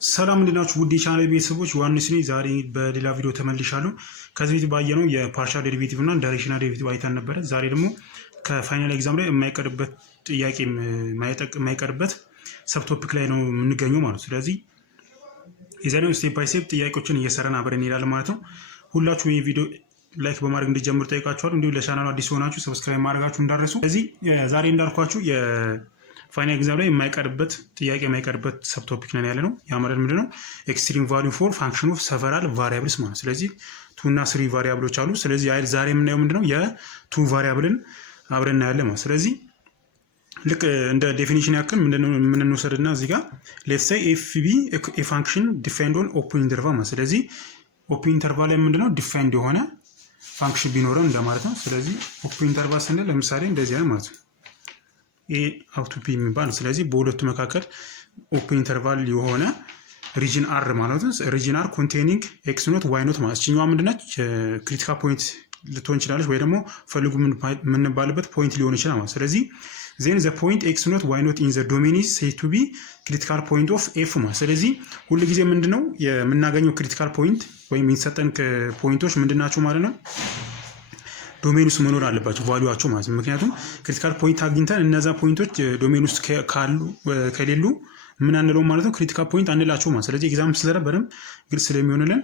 ሰላም እንድናችሁ ውድ የቻናሌ ቤተሰቦች ዮሐንስ ነኝ። ዛሬ በሌላ ቪዲዮ ተመልሻለሁ። ከዚህ በፊት ባየነው የፓርሻል ዴሪቬቲቭ እና ዳይሬክሽናል ዴሪቬቲቭ አይተን ነበረ። ዛሬ ደግሞ ከፋይናል ኤግዛም ላይ የማይቀርበት ጥያቄ የማይቀርበት ሰብቶፒክ ላይ ነው የምንገኘው ማለት ነው። ስለዚህ የዛሬውን ስቴፕ ባይ ስቴፕ ጥያቄዎችን እየሰራን አብረን እንሄዳለን ማለት ነው። ሁላችሁ ይህ ቪዲዮ ላይክ በማድረግ እንዲጀምሩ ጠይቃችኋለሁ። እንዲሁም ለቻናሉ አዲስ ሆናችሁ ሰብስክራይብ ማድረጋችሁ እንዳትረሱ። ስለዚህ ዛሬ እንዳልኳችሁ ፋይናል ኤግዛም ላይ የማይቀርበት ጥያቄ የማይቀርበት ሰብቶፒክ ነን ያለ ነው። ያ ማለት ምንድነው? ኤክስትሪም ቫልዩ ፎር ፋንክሽን ኦፍ ሰቨራል ቫሪያብልስ ማለት። ስለዚህ 2 እና 3 ቫሪያብሎች አሉ። ስለዚህ ዛሬ የምናየው ምንድነው? የ2 ቫሪያብልን አብረን እናያለን ማለት። ስለዚህ ልክ እንደ ዴፊኒሽን ያክል ምንድነው የምንወስድና እዚህ ጋር ሌትስ ሴይ ኤፍ ቢ ኤ ፋንክሽን ዲፋይንድ ኦን ኦፕን ኢንተርቫል ማለት። ስለዚህ ኦፕን ኢንተርቫል ላይ ምንድነው ዲፋይንድ የሆነ ፋንክሽን ቢኖረን እንደማለት ነው። ስለዚህ ኦፕን ኢንተርቫል ስንል ለምሳሌ እንደዚህ አይነት ማለት ነው ኤ አውት ቱ ፒ የሚባል። ስለዚህ በሁለቱ መካከል ኦፕን ኢንተርቫል የሆነ ሪጅን አር ማለት ነው። ሪጅን አር ኮንቴኒንግ ኤክስ ኖት ዋይ ኖት ማለት እችኛዋ ምንድነች? ክሪቲካል ፖይንት ልትሆን ይችላለች ወይ ደግሞ ፈልጉ የምንባልበት ፖይንት ሊሆን ይችላል ማለት። ስለዚህ ዜን ዘ ፖይንት ኤክስ ኖት ዋይ ኖት ኢን ዘ ዶሜን ኢዝ ሴድ ቱ ቢ ክሪቲካል ፖይንት ኦፍ ኤፍ ማለት። ስለዚህ ሁሉ ጊዜ ምንድነው የምናገኘው ክሪቲካል ፖይንት ወይም የሚሰጠን ፖይንቶች ምንድናቸው ማለት ነው? ዶሜን ውስጥ መኖር አለባቸው ቫልዩዋቸው ማለት ነው። ምክንያቱም ክሪቲካል ፖይንት አግኝተን እነዛ ፖይንቶች ዶሜን ውስጥ ከሌሉ ምን አንለው ማለት ነው? ክሪቲካል ፖይንት አንላቸው ማለት። ስለዚህ ኤግዛም ስለረ በደንብ ግልጽ ስለሚሆንልን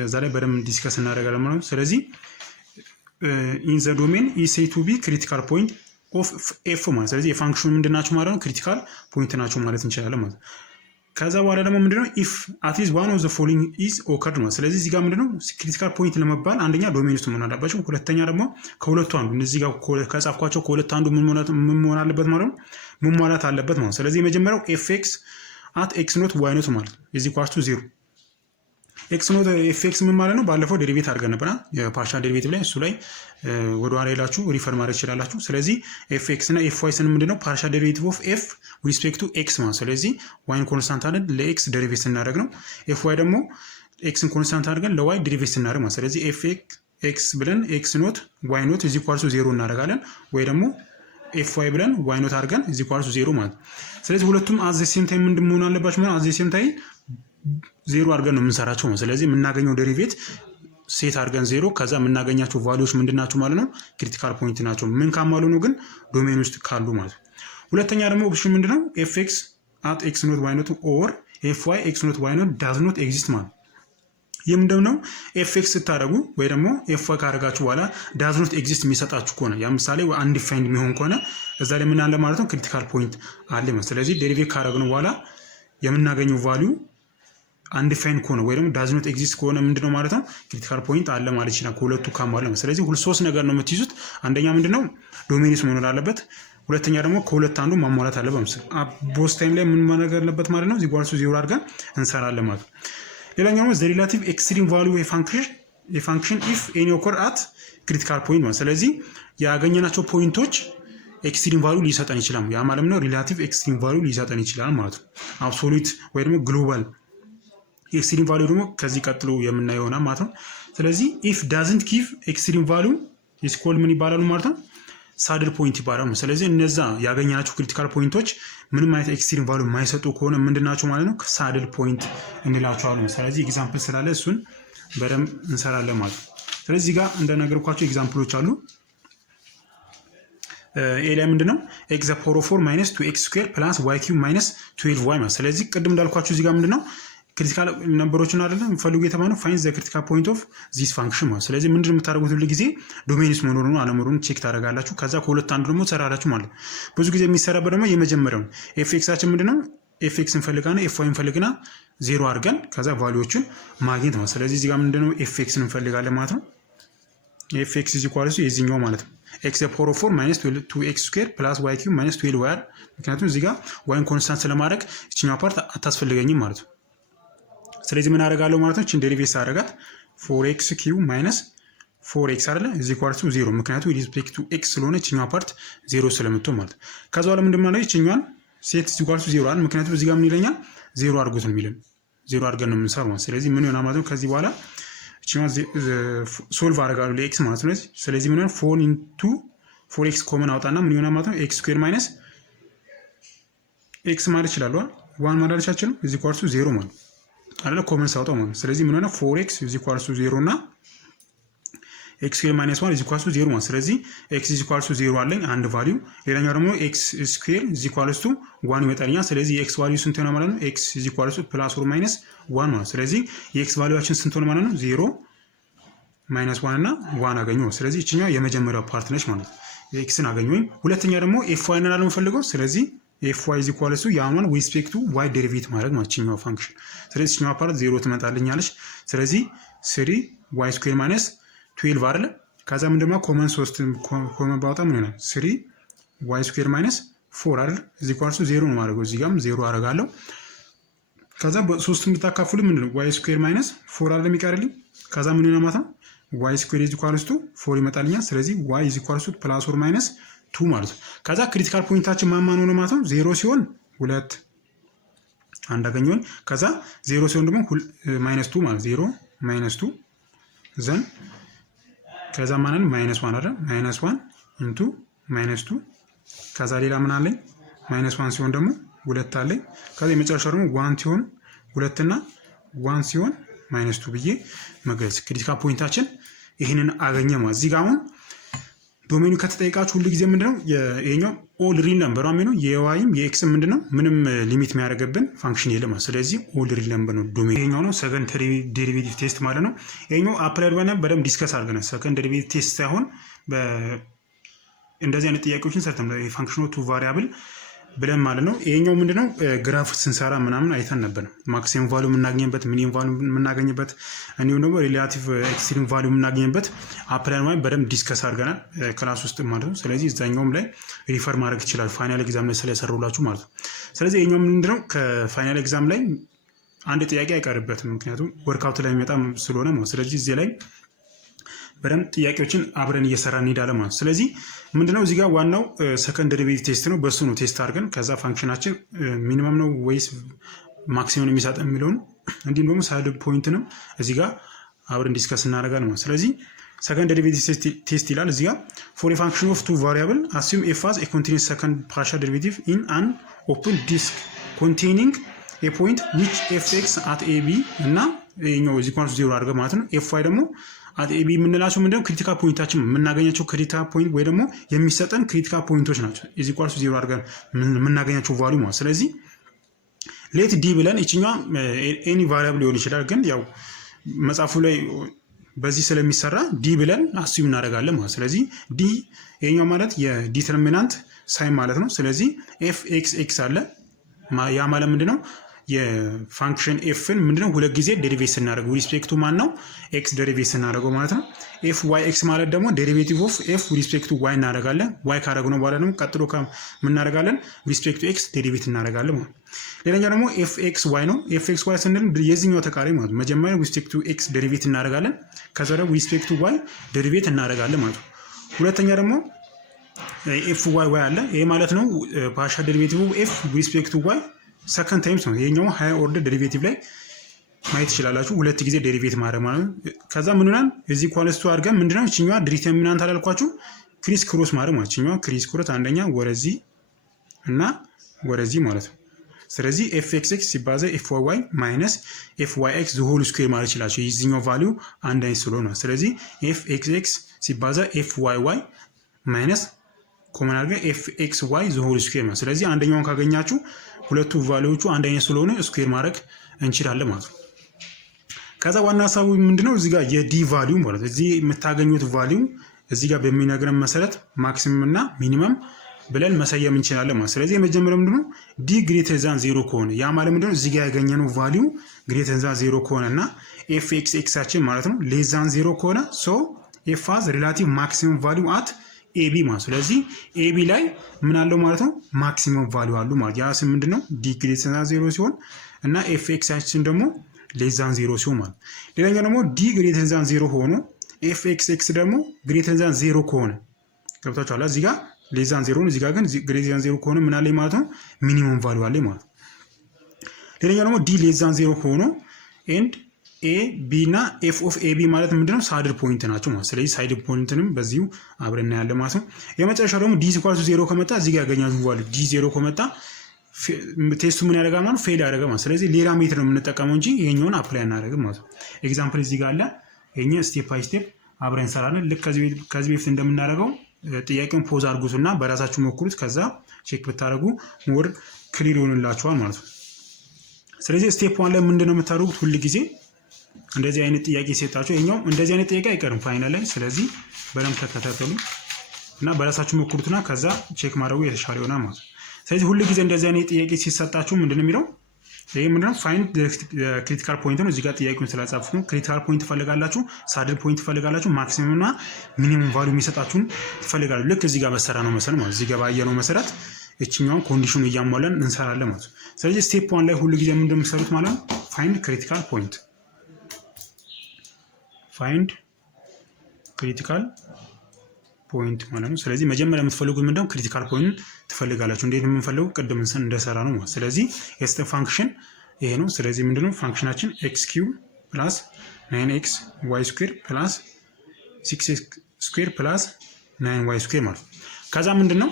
እዛ ላይ በደንብ ዲስከስ እናደርጋለን ማለት ነው። ስለዚህ ኢን ዘ ዶሜን ኢዝ ሴድ ቱ ቢ ክሪቲካል ፖይንት ኦፍ ኤፍ ማለት። ስለዚህ የፋንክሽኑ ምንድናቸው ማለት ነው? ክሪቲካል ፖይንት ናቸው ማለት እንችላለን ማለት ነው። ከዛ በኋላ ደግሞ ምንድነው ኢፍ አትሊስት ዋን ኦፍ ዘ ፎሎዊንግ ኢዝ ኦከርድ ማለት። ስለዚህ እዚህ ጋር ምንድነው ክሪቲካል ፖይንት ለመባል አንደኛ ዶሜን ውስጥ መሆን አለባቸው፣ ሁለተኛ ደግሞ ከሁለቱ አንዱ እዚህ ጋር ከጻፍኳቸው ከሁለቱ አንዱ ምን መሆን አለበት ማለት ነው? መሟላት አለበት ማለት። ስለዚህ የመጀመሪያው ኤፍ ኤክስ አት ኤክስ ኖት ዋይ ኖት ማለት ኢዝ ኢኳል ቱ 0። ኤክስ ኖት ኤፍ ኤክስ ምን ማለት ነው? ባለፈው ዴሪቬት አድርገን ነበርና የፓርሻል ዴሪቬቲቭ ላይ እሱ ላይ ወደ ኋላ ሄዳችሁ ሪፈር ማድረግ ትችላላችሁ። ስለዚህ ኤፍ ኤክስ እና ኤፍ ዋይ ስን ምንድነው? ፓርሻል ዴሪቬቲቭ ኦፍ ኤፍ ሪስፔክት ቱ ኤክስ ማለት። ስለዚህ ዋይን ኮንስታንት አድርገን ለኤክስ ዴሪቬት ስናደርግ ነው። ኤፍ ዋይ ደግሞ ኤክስን ኮንስታንት አድርገን ለዋይ ዴሪቬት ስናደርግ ማለት። ስለዚህ ኤፍ ኤክስ ብለን ኤክስ ኖት ዋይ ኖት ኢዝ ኢኳል ቱ 0 እናደርጋለን፣ ወይ ደግሞ ኤፍ ዋይ ብለን ዋይ ኖት አድርገን ኢዝ ኢኳል ቱ 0 ማለት። ስለዚህ ሁለቱም አት ዘ ሴም ታይም ምንድን መሆን አለባቸው ማለት አት ዘ ሴም ታይም 0 አድርገን ነው የምንሰራቸው ማለት። ስለዚህ የምናገኘው ዴሪቬት ሴት አድርገን 0 ከዛ የምናገኛቸው ቫልዩዎች ምንድናቸው ማለት ነው? ክሪቲካል ፖይንት ናቸው። ምን ካማሉ ነው ግን? ዶሜን ውስጥ ካሉ ማለት ነው። ሁለተኛ ደግሞ ኦፕሽን ምንድነው? ኤፍ ኤክስ አት ኤክስ ኖት ዋይ ኖት ኦር ኤፍ ዋይ ኤክስ ኖት ዋይ ኖት ዳዝ ኖት ኤግዚስት ማለት። ይህ ምንድነው? ኤፍ ኤክስ ስታደርጉ ወይ ደግሞ ኤፍ ዋይ ካደረጋችሁ በኋላ ዳዝ ኖት ኤግዚስት የሚሰጣችሁ ከሆነ ያ ምሳሌ አንዲፋይንድ የሚሆን ከሆነ እዛ ላይ ምን አለ ማለት ነው? ክሪቲካል ፖይንት አለ ማለት። ስለዚህ ዴሪቬት ካደረግነው በኋላ የምናገኘው ቫልዩ አንዲፋይንድ ከሆነ ወይ ደግሞ ዳዝ ኖት ኤግዚስት ከሆነ ምንድነው ማለት ነው? ክሪቲካል ፖይንት አለ ማለት ይችላል። ከሁለቱ ካማለ ማለት። ስለዚህ ሶስት ነገር ነው የምትይዙት። አንደኛ ምንድነው? ዶሜን ውስጥ መኖር አለበት። ሁለተኛ ደግሞ ከሁለት አንዱ ማሟላት አለበት ማለት ነው። ቦስ ታይም ላይ ምን ማድረግ አለበት ማለት ነው? ዚጓልሱ 0 አድርገን እንሰራለን ማለት ነው። ሌላኛው ዘ ሪላቲቭ ኤክስትሪም ቫልዩ የፋንክሽን ኢፍ ኤኒ ኦከር አት ክሪቲካል ፖይንት ማለት። ስለዚህ ያገኘናቸው ፖይንቶች ኤክስትሪም ቫልዩ ሊሰጠን ይችላል። ያ ማለት ነው ሪላቲቭ ኤክስትሪም ቫልዩ ሊሰጠን ይችላል ማለት ነው። አብሶሉት ወይ ደግሞ ግሎባል ኤክስትሪም ቫልዩ ደግሞ ከዚህ ቀጥሎ የምናየው ይሆናል ማለት ነው። ስለዚህ ኢፍ ዳዝንት ጊቭ ኤክስትሪም ቫልዩ ኢዝ ኮልድ ምን ይባላሉ ማለት ነው? ሳድል ፖይንት ይባላሉ። ስለዚህ እነዛ ያገኛቸው ክሪቲካል ፖይንቶች ምንም አይነት ኤክስትሪም ቫልዩ የማይሰጡ ከሆነ ምንድናቸው ማለት ነው? ሳድል ፖይንት እንላቸዋለን። ስለዚህ ኤግዛምፕል ስላለ እሱን በደንብ እንሰራለን ማለት ነው። ስለዚህ ጋር እንደነገርኳቸው ኤግዛምፕሎች አሉ። ኤ ላይ ምንድነው? ኤክስ ዘ ፓወር ኦፍ 4 ማይነስ 2x ስኩዌር ፕላስ ዋይ ኪዩብ ማይነስ 12y ማለት። ስለዚህ ቅድም እንዳልኳችሁ እዚህ ጋር ምንድነው ክሪቲካል ነምበሮችን አይደለም ፈልጉ የተባለው ፋይንድ ዘ ክሪቲካል ፖይንት ኦፍ ዚስ ፋንክሽን ማለት። ስለዚህ ምንድነው የምታደርጉት? ሁሉ ጊዜ ዶሜን ውስጥ መኖሩን አለመኖሩን ቼክ ታደርጋላችሁ። ከዛ ከሁለት አንዱ ደግሞ ትሰራላችሁ ማለት ነው። ብዙ ጊዜ የሚሰራበት ደግሞ የመጀመሪያው ኤፍ ኤክሳችን ምንድነው? ኤፍ ኤክስ እንፈልጋና ኤፍ ዋይ እንፈልግና 0 አድርገን ከዛ ቫልዩዎችን ማግኘት ማለት። ስለዚህ እዚህ ጋር ምንድነው ኤፍ ኤክስን እንፈልጋለን ማለት ነው። ኤፍ ኤክስ ኢዝ ኢኳል ቱ የዚህኛው ማለት ነው ኤክስ ዘ ፓወር ኦፍ 4 ማይነስ 2x ስኩዌር ፕላስ ዋይ ኪዩብ ማይነስ 12y። ምክንያቱም እዚህ ጋር ዋይን ኮንስታንት ስለማድረግ እችኛው ፓርት አታስፈልገኝም ማለት ነው። ስለዚህ ምን አደርጋለሁ ማለት ነው? እቺን ዴሪቬት ሳደርጋት 4x ኪዩብ ማይነስ 4x አይደለ ኢዝ ኢኳል ቱ 0 ምክንያቱም ሪስፔክት ቱ x ስለሆነ እችኛው ፓርት 0 ስለምትሆን ማለት። ከዛ በኋላ ምንድን ማለት እችኛዋን ሴት ኢዝ ኢኳል ቱ 0 አይደል? ምክንያቱም እዚህ ጋር ምን ይለኛል? 0 አድርጉት ነው የሚለን። 0 አድርገን ነው የምንሰራው ማለት። ስለዚህ ምን ይሆናል ማለት ነው? ከዚህ በኋላ እችኛዋ ሶልቭ አደርጋለሁ ለx ማለት ነው። ስለዚህ ምን ይሆናል? 4 ኢንቱ 4x ኮመን አውጣና ምን ይሆናል ማለት ነው? x ስኩዌር ማይነስ x ማለት ይችላል 1 ማዳለቻችን ነው ኢዝ ኢኳልስ ቱ 0 ማለት አይደለ ኮመን ሳውጣው ማለት ስለዚህ ምን ሆነ 4x ኢዝ ኢኳልስ ቱ 0 እና x ስኩዌር ማይነስ 1 ኢዝ ኢኳልስ ቱ 0 ማለት ስለዚህ x ኢዝ ኢኳልስ ቱ 0 አለኝ አንድ ቫልዩ ሌላኛው ደግሞ x ስኩዌር ኢዝ ኢኳልስ ቱ 1 ይመጣልኛል ስለዚህ x ቫልዩ ስንት ሆነ ማለት ነው x ኢዝ ኢኳልስ ቱ ፕላስ ኦር ማይነስ 1 ማለት ስለዚህ የx ቫልዩአችን ስንት ሆነ ማለት ነው 0 ማይነስ 1 እና 1 አገኘው ስለዚህ እቺኛው የመጀመሪያው ፓርት ነች ማለት ነው x ን አገኘው ሁለተኛ ደግሞ fy እና ነው ፈልገው ስለዚህ fy is equals to ያማን with respect to y ዴሪቬቲቭ ማድረግ ማችኛው ፋንክሽን ስለዚህ እቺኛው ፓርት 0 ትመጣልኛለች ስለዚህ 3 y ስኩዌር ማይነስ 12 አይደለ ከዛ ምንድነው ኮመን 3 ኮመን ባወጣ ምን ይሆናል 3 y ስኩዌር ማይነስ 4 አይደለ is equals to 0 ነው ማድረገው እዚህ ጋርም 0 አደርጋለሁ ከዛ በ3 ብታካፍሉ ምንድነው y ስኩዌር ማይነስ 4 አይደለ የሚቀርልኝ ከዛ ምን ይሆናል ማለት ነው y ስኩዌር is equals to 4 ይመጣልኛል ስለዚህ y is equals to plus or minus 2 ማለት ነው ከዛ ክሪቲካል ፖይንታችን ማማን ሆነ ማለት ነው 0 ሲሆን 2 አንድ አገኘን ከዛ 0 ሲሆን ደግሞ -2 ማለት 0 -2 ዘን ከዛ ማንን -1 አይደል -1 ኢንቱ -2 ከዛ ሌላ ምን አለኝ -1 ሲሆን ደግሞ 2 አለኝ ከዛ የመጨረሻው ደግሞ 1 ሲሆን 2 እና 1 ሲሆን -2 ብዬ መግለጽ ክሪቲካል ፖይንታችን ይሄንን አገኘ ማለት እዚህ ጋር አሁን ዶሜኑ ከተጠይቃችሁ ሁሉ ጊዜ ምንድነው የኛው ኦል ሪል ነምበር ነው የዋይም የኤክስም ምንድነው ምንም ሊሚት የሚያደርግብን ፋንክሽን የለም ስለዚህ ኦል ሪል ነምበር ነው ዶሜኑ ይሄኛው ነው ሰከንድ ዴሪቬቲቭ ቴስት ማለት ነው ይሄኛው አፕላይድ ዋና በደንብ ዲስከስ አድርገናል ሰከንድ ዴሪቬቲቭ ቴስት ሳይሆን እንደዚህ አይነት ጥያቄዎችን ሰርተን ፋንክሽኑ ቱ ቫሪያብል ብለን ማለት ነው ይሄኛው ምንድነው ግራፍ ስንሰራ ምናምን አይተን ነበር ማክሲመም ቫልዩ የምናገኝበት ሚኒመም ቫልዩ የምናገኝበት እንዲሁም ደግሞ ሪሌቲቭ ኤክስትሪም ቫልዩ የምናገኝበት አፕላይን ማለት በደንብ ዲስከስ አድርገናል ክላስ ውስጥ ማለት ነው ስለዚህ እዛኛውም ላይ ሪፈር ማድረግ ይችላል ፋይናል ኤግዛም ላይ ስለሰሩላችሁ ማለት ነው ስለዚህ ይሄኛው ምንድነው ከፋይናል ኤግዛም ላይ አንድ ጥያቄ አይቀርበትም ምክንያቱም ወርክአውት ላይ የሚመጣ ስለሆነ ነው ስለዚህ እዚህ ላይ በደንብ ጥያቄዎችን አብረን እየሰራን እንሄዳለን ማለት ስለዚህ ምንድነው እዚህ ጋር ዋናው ሰከንድ ዴሪቬቲቭ ቴስት ነው በሱ ነው ቴስት አድርገን ከዛ ፋንክሽናችን ሚኒመም ነው ወይስ ማክሲመም የሚሰጠን የሚለውን እንዲሁም ደግሞ ሳይድ ፖይንትንም እዚህ ጋር አብረን ዲስከስ እናደርጋለን ማለት ስለዚህ ሰከንድ ዴሪቬቲቭ ቴስት ይላል እዚህ ጋር for a function of two variable assume f as a continuous second partial derivative in an open disk containing a point which fx at ab እና ይሄኛው is equal to 0 አድርገን ማለት ነው fy ደግሞ at ab የምንላቸው ምንድነው ክሪቲካል ፖይንታችን የምናገኛቸው ክሪቲካል ፖይንት ወይ ደግሞ የሚሰጠን ክሪቲካል ፖይንቶች ናቸው is equal to 0 አድርገን የምናገኛቸው ቫልዩ ማለት ስለዚህ ሌት ዲ ብለን እቺኛ ኤኒ ቫሪያብል ሊሆን ይችላል ግን ያው መጻፉ ላይ በዚህ ስለሚሰራ ዲ ብለን አስዩም እናደርጋለን ማለት ስለዚህ ዲ ይሄኛው ማለት የዲተርሚናንት ሳይን ማለት ነው ስለዚህ ኤፍ ኤክስ ኤክስ አለ ያ ማለት ምንድነው የፋንክሽን ኤፍን ምንድነው ሁለት ጊዜ ዴሪቬት ስናደርገው ሪስፔክቱ ማን ነው ኤክስ ዴሪቬት ስናደርገው ማለት ነው ኤፍ ዋይ ኤክስ ማለት ደግሞ ዴሪቬቲቭ ኦፍ ኤፍ ሪስፔክቱ ዋይ እናደርጋለን ዋይ ካደረግነው በኋላ ደግሞ ቀጥሎ ምን እናደርጋለን ሪስፔክቱ ኤክስ ዴሪቬት እናደርጋለን ማለት ሌላኛው ደግሞ ኤፍ ኤክስ ዋይ ነው ኤፍ ኤክስ ዋይ ስንል የዚህኛው ተቃራኒ ማለት መጀመሪያ ሪስፔክቱ ኤክስ ዴሪቬት እናደርጋለን ከዛ ደግሞ ሪስፔክቱ ዋይ ዴሪቬት እናደርጋለን ማለት ነው ሁለተኛ ደግሞ ኤፍ ዋይ ዋይ አለ ይሄ ማለት ነው ፓርሻል ዴሪቬቲቭ ኦፍ ኤፍ ሪስፔክቱ ዋይ ሰከንድ ታይምስ ነው ይሄኛው ሃይ ኦርደር ዴሪቬቲቭ ላይ ማየት ይችላልላችሁ ሁለት ጊዜ ዴሪቬት ማድረግ ማለት ከዛ ምን ሆናል እዚህ ኳልስቱ አድርገን ምንድነው እቺኛው ዲተርሚናንት አላልኳችሁ ክሪስ ክሮስ ማድረግ ማለት እቺኛው ክሪስ ክሮስ አንደኛ ወደዚህ እና ወደዚህ ማለት ነው ስለዚህ fxx ሲባዛ fyy ማይነስ fyx ዘ ሆል ስኩዌር ማለት ይችላልላችሁ የዚህኛው ቫልዩ አንድ አይነት ስለሆነ ስለዚህ fxx ሲባዛ fyy ማይነስ ኮመን አድርገን fxy ዘ ሆል ስኩዌር ማለት ስለዚህ አንደኛውን ካገኛችሁ ሁለቱ ቫልዩዎቹ አንድ አይነት ስለሆነ ስኩዌር ማድረግ እንችላለን ማለት ነው ከዛ ዋና ሐሳቡ ምንድነው እዚህ ጋር የዲ ቫልዩ ማለት እዚህ የምታገኙት ቫልዩ እዚህ ጋር በሚነግረን መሰረት ማክሲመም እና ሚኒመም ብለን መሰየም እንችላለን ማለት ስለዚህ የመጀመሪያው ምንድነው ዲ ግሬተር ዛን 0 ከሆነ ያ ማለት ምንድነው እዚህ ጋር ያገኘነው ቫልዩ ግሬተር ዛን 0 ከሆነ እና fxx አችን ማለት ነው ሌስ ዛን 0 ከሆነ ሶ f has relative maximum value at AB ማለት ስለዚህ AB ላይ ምን አለው ማለት ነው ማክሲመም ቫልዩ አሉ ማለት ያ ስም ምንድነው ዲ ግሬተር ዛን 0 ሲሆን እና fx አችን ደግሞ ሌስ ዛን 0 ሲሆን ማለት ሌላኛው ደግሞ ዲ ግሬተር ዛን 0 ሆኖ fxx ደግሞ ግሬተር ዛን 0 ከሆነ ገብታችኋል እዚህ ጋር ሌስ ዛን 0 ነው እዚህ ጋር ግን ግሬተር ዛን 0 ከሆነ ምን አለኝ ማለት ነው ሚኒመም ቫልዩ አለኝ ማለት ሌላኛው ደግሞ ዲ ሌስ ዛን 0 ሆኖ ኤንድ ኤ ቢ እና ኤፍ ኦፍ ኤ ቢ ማለት ምንድነው ሳይድ ፖይንት ናቸው ማለት ስለዚህ ሳይድ ፖይንትንም በዚሁ አብረን እናያለን ማለት ነው የመጨረሻው ደግሞ ዲ ኢኳል ቱ 0 ከመጣ እዚህ ጋር ያገኛችሁ ቫልዩ ዲ 0 ከመጣ ቴስቱ ምን ያደርጋል ማለት ፌል ያደርጋል ማለት። ስለዚህ ሌላ ሜትድ ነው የምንጠቀመው እንጂ ይሄኛውን አፕላይ እናደርግም ማለት ነው። ኤግዛምፕል እዚህ ጋር አለ። ይሄኛ ስቴፕ ባይ ስቴፕ አብረን እንሰራለን። ልክ ከዚህ በፊት እንደምናደርገው ጥያቄውን ፖዝ አድርጉትና በራሳችሁ ሞክሩት። ከዛ ቼክ ብታደርጉ ሞር ክሊር ይሆንላችኋል ማለት ነው። ስለዚህ ስቴፕ 1 ላይ ምንድነው የምታደርጉት? ሁል ጊዜ እንደዚህ አይነት ጥያቄ ሲሰጣችሁ ይሄኛው እንደዚህ አይነት ጥያቄ አይቀርም ፋይናል ላይ። ስለዚህ በደንብ ተከታተሉ እና በራሳችሁ ሞክሩትና ከዛ ቼክ ማድረጉ የተሻለ ይሆናል ማለት ነው። ስለዚህ ሁሉ ጊዜ እንደዚህ አይነት ጥያቄ ሲሰጣችሁ ምንድነው የሚለው? ይሄ ምንድነው? ፋይንድ ክሪቲካል ፖይንት ነው። እዚህ ጋር ጥያቄውን ስላጻፍኩ ነው። ክሪቲካል ፖይንት ትፈልጋላችሁ፣ ሳድል ፖይንት ትፈልጋላችሁ፣ ማክሲመም እና ሚኒመም ቫልዩ የሚሰጣችሁን ትፈልጋላችሁ። ልክ እዚህ ጋር በሰራ ነው መሰረት ማለት እዚህ ጋር ባየነው መሰረት እችኛውን ኮንዲሽኑን እያሟለን እንሰራለን ማለት ነው። ስለዚህ ስቴፕ 1 ላይ ሁሉ ጊዜ ምንድነው የምትሰሩት ማለት ነው? ፋይንድ ክሪቲካል ፖይንት፣ ፋይንድ ክሪቲካል ፖይንት ማለት ነው። ስለዚህ መጀመሪያ የምትፈልጉት ምንድነው? ክሪቲካል ፖይንት ትፈልጋላችሁ። እንዴት የምንፈልገው? ቅድም እንደሰራ ነው ማለት። ስለዚህ የስቴፕ ፋንክሽን ይሄ ነው። ስለዚህ ምንድነው ፋንክሽናችን ኤክስ ኪዩብ ፕላስ 9x ዋይ ስኩዌር ፕላስ 6x ስኩዌር ፕላስ 9y ስኩዌር ማለት ነው። ከዛ ምንድነው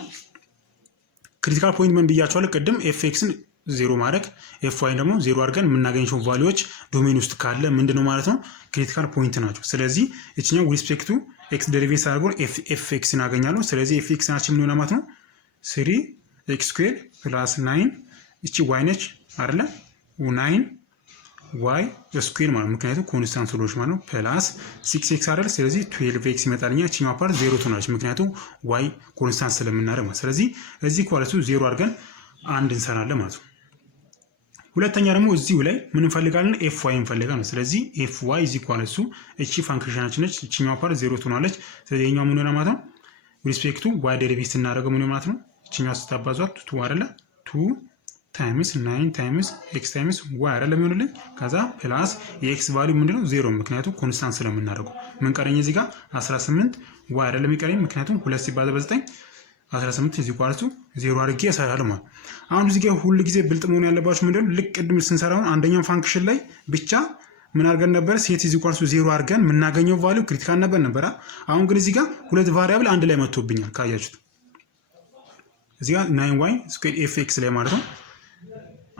ክሪቲካል ፖይንት ምን ብያቸዋለሁ ቅድም? ኤፍኤክስን ዜሮ ማድረግ ኤፍ ዋይን ደግሞ ዜሮ አድርገን የምናገኛቸው ቫሊዎች ዶሜን ውስጥ ካለ ምንድነው ማለት ነው ክሪቲካል ፖይንት ናቸው። ስለዚህ እችኛው ሪስፔክቱ ኤክስ ዴሪቬቲቭ አድርጎን ኤፍ ኤክስ እናገኛለሁ። ስለዚህ ኤፍ ኤክስ ናችን ምን ሆነ ማለት ነው 3 ኤክስ ስኩዌር ፕላስ 9 እቺ ዋይ ነች አይደለ 9 ዋይ ስኩዌር ማለት ምክንያቱም ኮንስታንት ሶሉሽን ማለት ነው ፕላስ 6 ኤክስ አይደል። ስለዚህ 12 ኤክስ ይመጣልኛል። እቺኛው ፓርት ዜሮ ትሆናለች ምክንያቱም ዋይ ኮንስታንት ስለምናደርግ ማለት። ስለዚህ እዚህ ኳሊቲው ዜሮ አድርገን አንድ እንሰራለን ማለት ነው። ሁለተኛ ደግሞ እዚሁ ላይ ምን እንፈልጋለን? ኤፍ ዋይ እንፈልጋለን። ስለዚህ ኤፍ ዋይ እዚህ ኳሊቲ እቺ ፋንክሽናችን ነች። እቺኛው ፓርት ዜሮ ትሆናለች። ስለዚህ የኛው ምን ሆነ ማለት ነው ሪስፔክቱ ዋይ ዴሪቬቲቭ ስናደርገው ምን ማለት ነው እቺኛው ስታባዟት 2 አይደለ 2 ታይምስ 9 ታይምስ ኤክስ ታይምስ ዋይ አይደለም የሚሆንልኝ። ከዛ ፕላስ የኤክስ ቫልዩ ምንድነው ዜሮ ምክንያቱም ኮንስታንት ስለምናደርገው ምን ቀረኝ እዚህ ጋር 18 ዋይ አይደለም የሚቀረኝ ምክንያቱም 2 ሲባዛ በ9 18 እዚህ ኳልቱ ዜሮ አድርጌ ያሳያል ማለት። አሁን እዚህ ጋር ሁሉ ጊዜ ብልጥ መሆን ያለባችሁ ምንድነው ልክ ቅድም ስንሰራው አንደኛው ፋንክሽን ላይ ብቻ ምን አድርገን ነበር ሴት እዚህ ኳልቱ ዜሮ አድርገን የምናገኘው ቫልዩ ክሪቲካል ነበር። አሁን ግን እዚህ ጋር ሁለት ቫሪያብል አንድ ላይ መጥቶብኛል ካያችሁት እዚህ ጋር 9y ስኩዌር ኤፍ ኤክስ ላይ ማለት ነው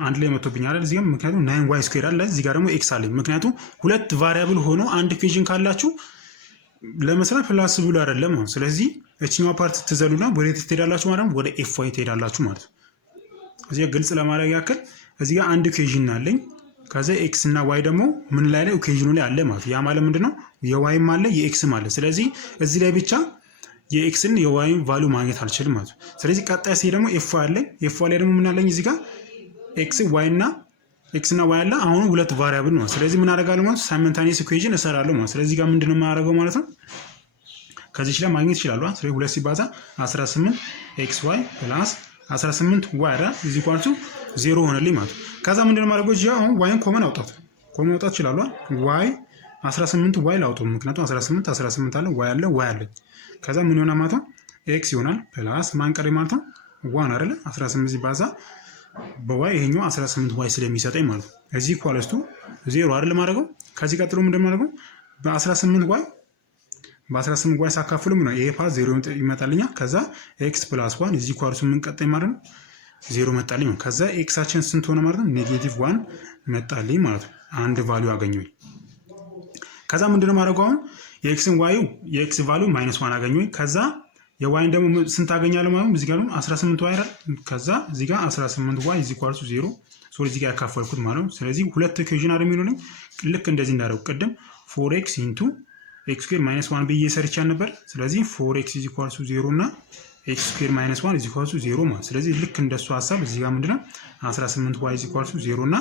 አንድ ላይ መጥቶብኛል አይደል እዚህ ጋር ምክንያቱም 9y ስኩዌር አለ እዚህ ጋር ደግሞ ኤክስ አለ ምክንያቱም ሁለት ቫሪያብል ሆኖ አንድ ኢኩዌሽን ካላችሁ ለመስራት ፕላስ ብሎ አይደለም ነው። ስለዚህ እቺኛው ፓርት ትዘሉና ወዴት ትሄዳላችሁ ማለት ነው ወደ ኤፍ ዋይ ትሄዳላችሁ ማለት ነው። እዚህ ጋር ግልጽ ለማድረግ ያክል እዚህ ጋር አንድ ኢኩዌሽን አለኝ ከዛ ኤክስ እና ዋይ ደግሞ ምን ላይ ነው ኢኩዌሽኑ ላይ አለ ማለት ያ ማለት ምንድነው የዋይም አለ የኤክስም አለ። ስለዚህ እዚህ ላይ ብቻ የኤክስን የዋይን ቫልዩ ማግኘት አልችልም ማለት ነው። ስለዚህ ቀጣይ ሲሄድ ደግሞ ኤፍ ዋይ አለኝ ኤፍ ዋይ ላይ ደግሞ ምን አለኝ እዚህ ጋር ኤክስ ዋይ እና ኤክስ እና ዋይ አለ አሁን ሁለት ቫሪያብል ነው። ስለዚህ ምን አደርጋለሁ ማለት ሳይመንታኒየስ ኢኩዌሽን እሰራለሁ ማለት። ስለዚህ ጋር ምንድነው የማደርገው ማለት ነው ከዚህ ላይ ማግኘት ይችላል። ስለዚህ 2 ሲባዛ 18 ኤክስ ዋይ ፕላስ 18 ዋይ አይደል እዚህ ኳልቱ 0 ሆነልኝ ማለት። ከዛ ምንድነው የማደርገው እዚህ አሁን ዋይን ኮመን አውጣት ይችላል። ዋይ 18 ዋይ ላውጣው ምክንያቱም 18 አለ ዋይ አለ ዋይ አለ። ከዛ ምን ይሆናል ማለት ነው ኤክስ ይሆናል ፕላስ ማን ቀሪ ማለት ነው 1 አይደል 18 ሲባዛ በዋይ ይሄኛው 18 ዋይ ስለሚሰጠኝ ማለት ነው እዚህ ኳልቱ 0 አይደል ማድረገው። ከዚህ ቀጥሎ ምንድነው የማደርገው በ18 ዋይ ሳካፍሉ ምን ነው ይሄ ፓርት 0 ይመጣልኛል። ከዛ ኤክስ ፕላስ 1 እዚህ ኳልቱ ምን ቀጣይ ማለት ነው 0 መጣልኝ። ከዛ ኤክሳችን ስንት ሆነ ማለት ነው ኔጌቲቭ 1 መጣልኝ ማለት ነው አንድ ቫልዩ አገኘሁኝ። ከዛ ምንድነው የማደርገው አሁን የኤክስን ዋዩ የኤክስ ቫልዩ -1 አገኘሁኝ። ከዛ የዋይን ደግሞ ስንት አገኛለሁ ማለት ነው እዚህ ጋር 18 ዋይ አይደል ከዛ እዚህ ጋር 18 ዋይ እዚህ ኳልቱ 0 ሶ እዚህ ጋር ያካፈልኩት ማለት ነው። ስለዚህ ሁለት ኢኩዌሽን አይደል የሚሆነኝ ልክ እንደዚህ እንዳደረኩ ቅድም 4x * x ስኩዌር -1 ብዬ ሰርቻል ነበር። ስለዚህ 4x = 0 እና x ስኩዌር -1 = 0 ማለት። ስለዚህ ልክ እንደሱ ሐሳብ እዚህ ጋር ምንድነው 18y = 0 እና